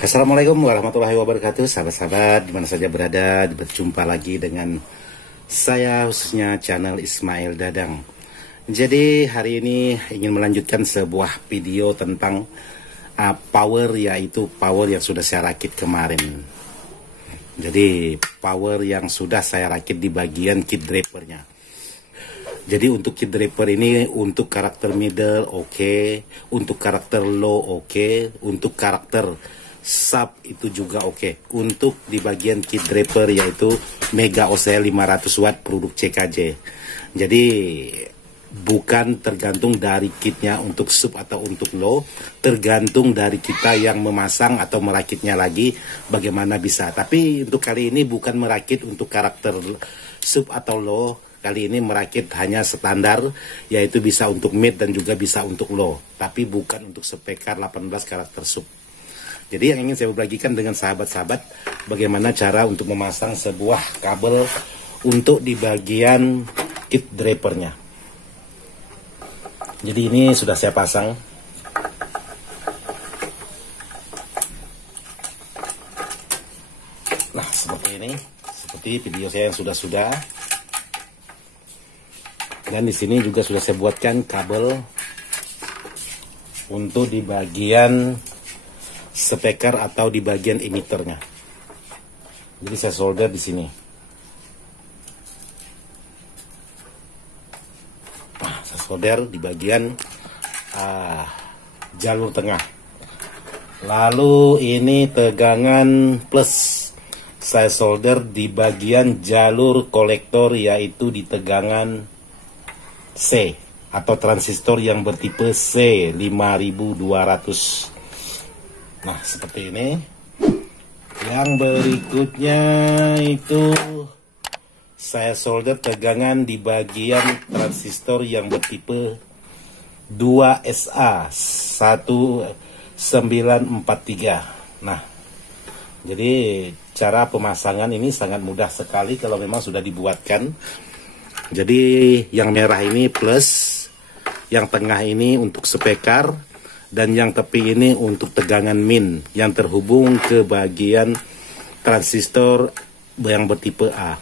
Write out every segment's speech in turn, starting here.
Assalamualaikum warahmatullahi wabarakatuh, sahabat-sahabat dimana saja berada, berjumpa lagi dengan saya, khususnya channel Ismail Dadang. Jadi hari ini ingin melanjutkan sebuah video tentang power, yaitu power yang sudah saya rakit kemarin. Jadi power yang sudah saya rakit di bagian kit drapernya. Jadi untuk kit draper ini untuk karakter middle oke, untuk karakter low oke, untuk karakter sub itu juga oke. Untuk di bagian kit draper yaitu Mega OCL 500 watt produk CKJ. Jadi bukan tergantung dari kitnya untuk sub atau untuk low, tergantung dari kita yang memasang atau merakitnya lagi bagaimana bisa. Tapi untuk kali ini bukan merakit untuk karakter sub atau low. Kali ini merakit hanya standar, yaitu bisa untuk mid dan juga bisa untuk low, tapi bukan untuk spekar 18 karakter sub. Jadi yang ingin saya bagikan dengan sahabat-sahabat bagaimana cara untuk memasang sebuah kabel untuk di bagian kit drapernya. Jadi ini sudah saya pasang. Nah seperti ini, seperti video saya yang sudah. Dan di sini juga sudah saya buatkan kabel untuk di bagian speaker atau di bagian emitternya. Jadi saya solder di sini. Nah, saya solder di bagian jalur tengah. Lalu ini tegangan plus saya solder di bagian jalur kolektor, yaitu di tegangan C atau transistor yang bertipe C5200. Nah seperti ini. Yang berikutnya itu saya solder tegangan di bagian transistor yang bertipe 2SA 1943. Nah jadi cara pemasangan ini sangat mudah sekali kalau memang sudah dibuatkan. Jadi yang merah ini plus, yang tengah ini untuk spekar, dan yang tepi ini untuk tegangan min yang terhubung ke bagian transistor yang bertipe A.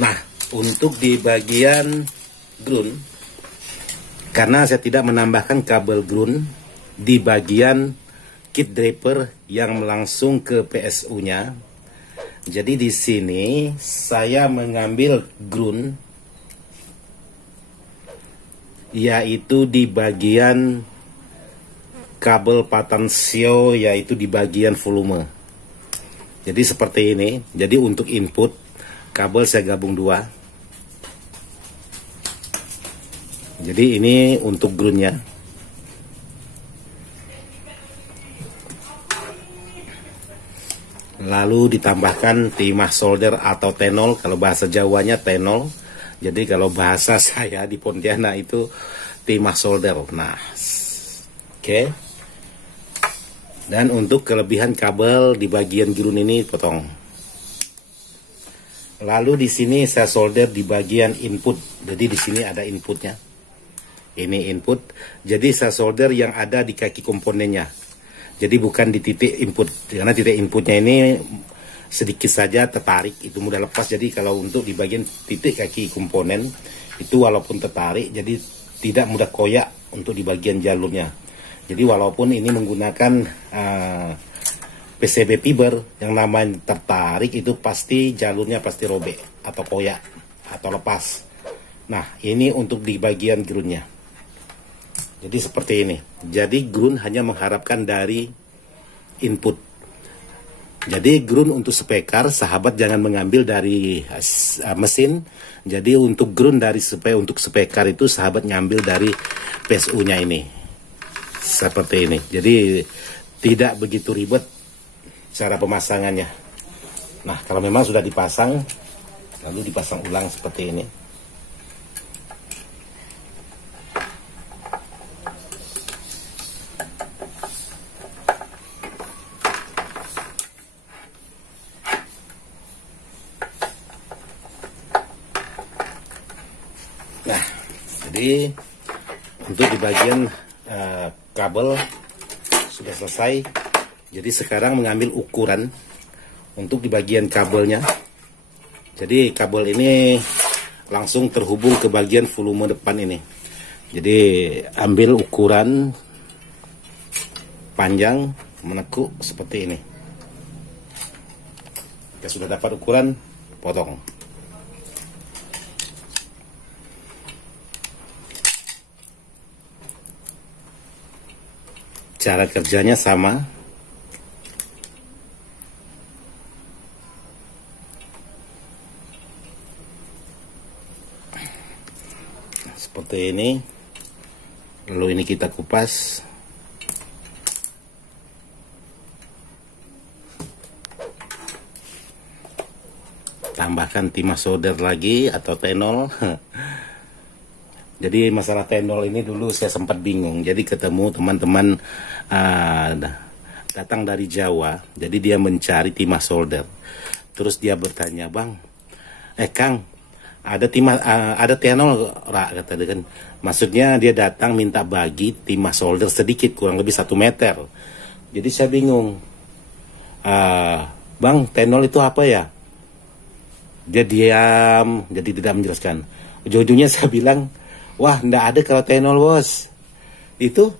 Nah, untuk di bagian ground, karena saya tidak menambahkan kabel ground di bagian kit draper yang langsung ke PSU-nya. Jadi di sini saya mengambil ground, yaitu di bagian kabel potensio, yaitu di bagian volume. Jadi seperti ini. Jadi untuk input kabel saya gabung dua. Jadi ini untuk groundnya. Lalu ditambahkan timah solder atau tenol, kalau bahasa Jawanya tenol. Jadi kalau bahasa saya di Pontianak itu timah solder. Nah, oke. Dan untuk kelebihan kabel di bagian ground ini potong. Lalu di sini saya solder di bagian input. Jadi di sini ada inputnya. Ini input. Jadi saya solder yang ada di kaki komponennya. Jadi bukan di titik input, karena titik inputnya ini sedikit saja tertarik, itu mudah lepas. Jadi kalau untuk di bagian titik kaki komponen itu walaupun tertarik, jadi tidak mudah koyak untuk di bagian jalurnya. Jadi walaupun ini menggunakan PCB fiber yang namanya tertarik, itu pasti jalurnya pasti robek atau koyak atau lepas. Nah ini untuk di bagian groundnya. Jadi seperti ini. Jadi ground hanya mengharapkan dari input. Jadi ground untuk spekar, sahabat jangan mengambil dari mesin. Jadi untuk ground dari untuk spekar itu sahabat ngambil dari PSU-nya ini. Seperti ini. Jadi tidak begitu ribet cara pemasangannya. Nah, kalau memang sudah dipasang, lalu dipasang ulang seperti ini. Nah, jadi untuk di bagian kabel sudah selesai. Jadi sekarang mengambil ukuran untuk di bagian kabelnya. Jadi kabel ini langsung terhubung ke bagian volume depan ini. Jadi ambil ukuran panjang menekuk seperti ini. Jika sudah dapat ukuran, potong. Cara kerjanya sama. Seperti ini. Lalu ini kita kupas. Tambahkan timah solder lagi atau tenol. Jadi masalah tenol ini dulu saya sempat bingung. Jadi ketemu teman-teman datang dari Jawa. Jadi dia mencari timah solder. Terus dia bertanya, "Bang, Kang, ada tenol rak?" kata dia kan. Maksudnya dia datang minta bagi timah solder sedikit, kurang lebih 1 meter. Jadi saya bingung. "Bang, tenol itu apa ya?" Dia diam, jadi tidak menjelaskan. Ujung-ujungnya saya bilang, "Wah, enggak ada kalau tenol, bos. Itu,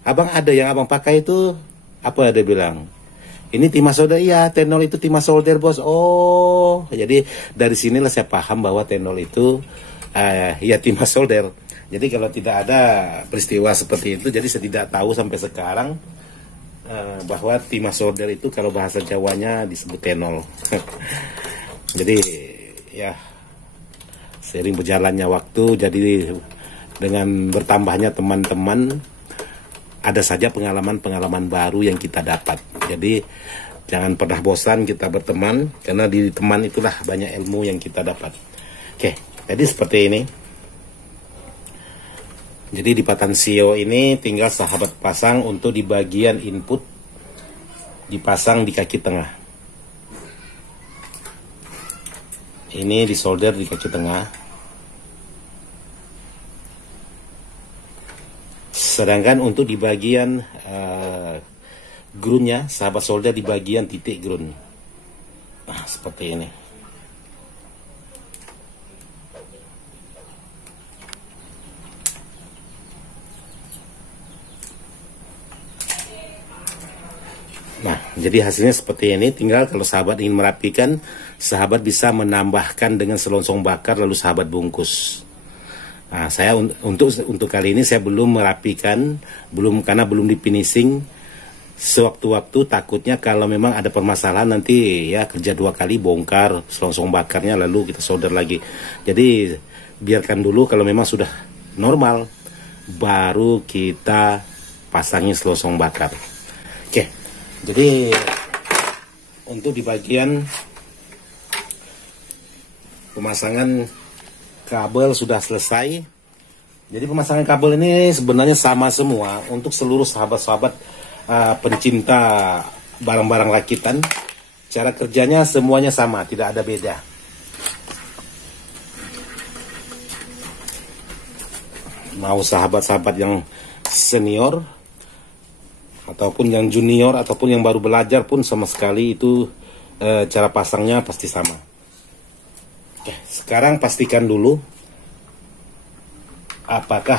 abang ada yang abang pakai itu, apa?" Dia bilang. "Ini timah solder." "Iya, tenol itu timah solder, bos." "Oh," jadi dari sinilah saya paham bahwa tenol itu, ya timah solder. Jadi kalau tidak ada peristiwa seperti itu, jadi saya tidak tahu sampai sekarang bahwa timah solder itu kalau bahasa Jawanya disebut tenol. Jadi ya seiring berjalannya waktu, jadi dengan bertambahnya teman-teman, ada saja pengalaman-pengalaman baru yang kita dapat. Jadi jangan pernah bosan kita berteman, karena di teman itulah banyak ilmu yang kita dapat. Oke, jadi seperti ini. Jadi di patansio ini tinggal sahabat pasang untuk di bagian input, dipasang di kaki tengah. Ini disolder di kaki tengah. Sedangkan untuk di bagian groundnya, sahabat solder di bagian titik ground. Nah, seperti ini. Nah, jadi hasilnya seperti ini. Tinggal kalau sahabat ingin merapikan, sahabat bisa menambahkan dengan selongsong bakar lalu sahabat bungkus. Nah, saya untuk kali ini saya belum merapikan, karena belum di finishing. Sewaktu-waktu takutnya kalau memang ada permasalahan nanti ya kerja 2 kali, bongkar selongsong bakarnya lalu kita solder lagi. Jadi biarkan dulu, kalau memang sudah normal baru kita pasangin selongsong bakar. Oke. Jadi untuk di bagian pemasangan kabel sudah selesai. Jadi pemasangan kabel ini sebenarnya sama semua untuk seluruh sahabat-sahabat pencinta barang-barang rakitan. Cara kerjanya semuanya sama, tidak ada beda. Mau sahabat-sahabat yang senior ataupun yang junior ataupun yang baru belajar pun sama sekali itu cara pasangnya pasti sama. Oke, sekarang pastikan dulu apakah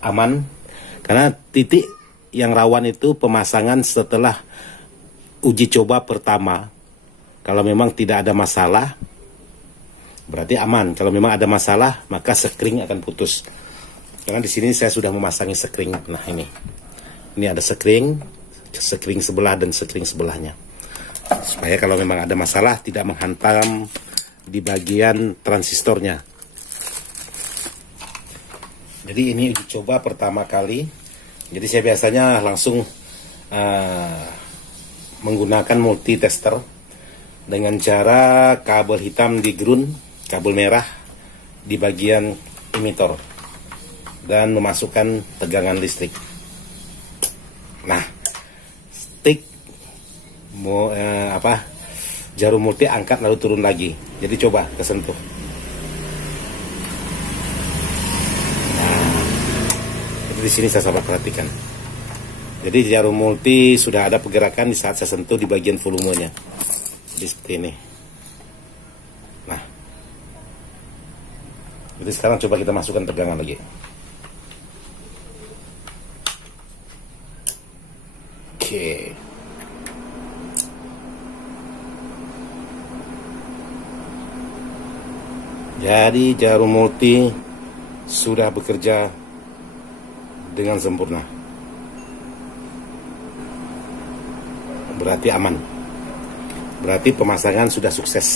aman, karena titik yang rawan itu pemasangan setelah uji coba pertama. Kalau memang tidak ada masalah berarti aman. Kalau memang ada masalah maka sekring akan putus. Karena di sini saya sudah memasangi sekring. Nah, ini ada sekring sebelah dan sekring sebelahnya, supaya kalau memang ada masalah tidak menghantam di bagian transistornya. Jadi ini uji coba pertama kali. Jadi saya biasanya langsung menggunakan multitester dengan cara kabel hitam di ground, kabel merah di bagian emitor, dan memasukkan tegangan listrik. Nah, stick jarum multi angkat lalu turun lagi. Jadi coba kesentuh. Di sini saya sahabat perhatikan. Jadi jarum multi sudah ada pergerakan di saat saya sentuh di bagian volumenya. Jadi seperti ini. Nah. Jadi sekarang coba kita masukkan tegangan lagi. Oke. Jadi jarum multi sudah bekerja dengan sempurna. Berarti aman. Berarti pemasangan sudah sukses.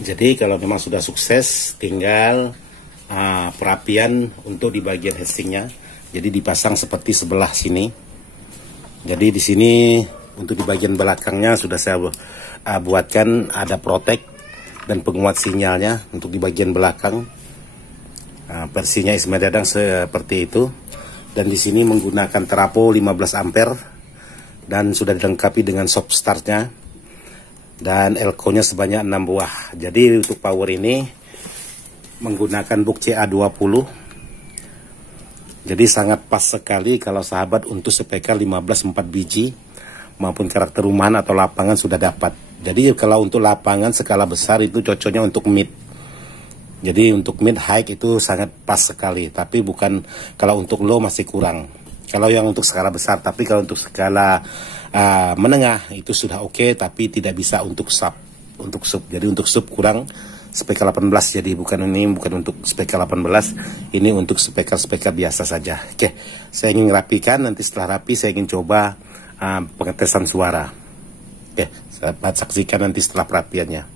Jadi kalau memang sudah sukses, tinggal perapian untuk di bagian heatsinknya. Jadi dipasang seperti sebelah sini. Jadi di sini untuk di bagian belakangnya sudah saya buatkan ada protek dan penguat sinyalnya untuk di bagian belakang. Versinya Ismail Dadang seperti itu. Dan di sini menggunakan trapo 15 ampere dan sudah dilengkapi dengan soft startnya. Dan elko-nya sebanyak 6 buah. Jadi untuk power ini menggunakan box CA20. Jadi sangat pas sekali kalau sahabat untuk speaker 15 4 biji maupun karakter rumahan atau lapangan sudah dapat. Jadi kalau untuk lapangan skala besar itu cocoknya untuk mid. Jadi untuk mid high itu sangat pas sekali. Tapi bukan, kalau untuk low masih kurang. Kalau yang untuk skala besar, tapi kalau untuk skala menengah itu sudah oke, tapi tidak bisa untuk sub. Jadi untuk sub kurang speaker 18. Jadi bukan untuk speaker 18, ini untuk speaker biasa saja. Oke, saya ingin rapikan. Nanti setelah rapi saya ingin coba pengetesan suara. Oke, sahabat saksikan nanti setelah perapiannya.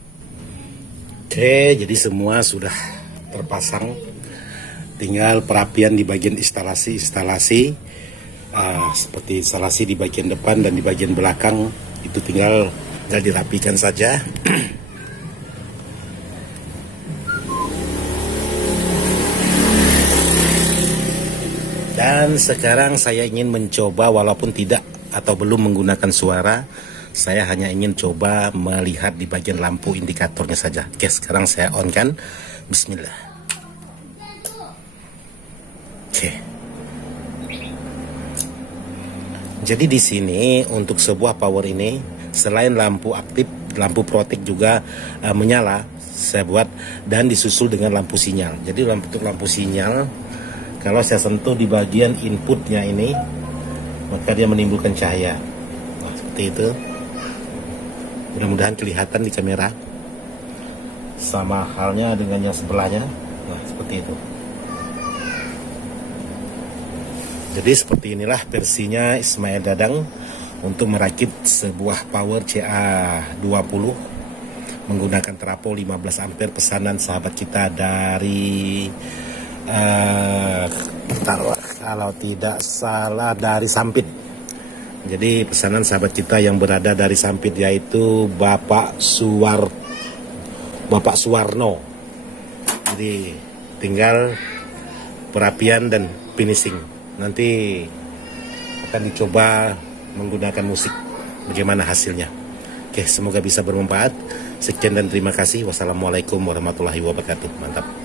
Oke, jadi semua sudah terpasang. Tinggal perapian di bagian instalasi seperti instalasi di bagian depan dan di bagian belakang itu tinggal dirapikan saja. Dan sekarang saya ingin mencoba, walaupun tidak atau belum menggunakan suara, saya hanya ingin coba melihat di bagian lampu indikatornya saja. Oke, sekarang saya on kan. Bismillah. Oke. Jadi di sini untuk sebuah power ini selain lampu aktif, lampu protek juga menyala. Saya buat dan disusul dengan lampu sinyal. Jadi untuk lampu sinyal, kalau saya sentuh di bagian inputnya ini, maka dia menimbulkan cahaya. Nah, seperti itu. Mudah-mudahan kelihatan di kamera. Sama halnya dengan yang sebelahnya. Nah, seperti itu. Jadi seperti inilah versinya Ismail Dadang untuk merakit sebuah power CA20 menggunakan trapo 15 ampere pesanan sahabat kita dari kalau tidak salah dari Sampit. Jadi pesanan sahabat kita yang berada dari Sampit yaitu Bapak Suwarno. Jadi tinggal perapian dan finishing. Nanti akan dicoba menggunakan musik, bagaimana hasilnya. Oke, semoga bisa bermanfaat. Sekian dan terima kasih. Wassalamualaikum warahmatullahi wabarakatuh. Mantap.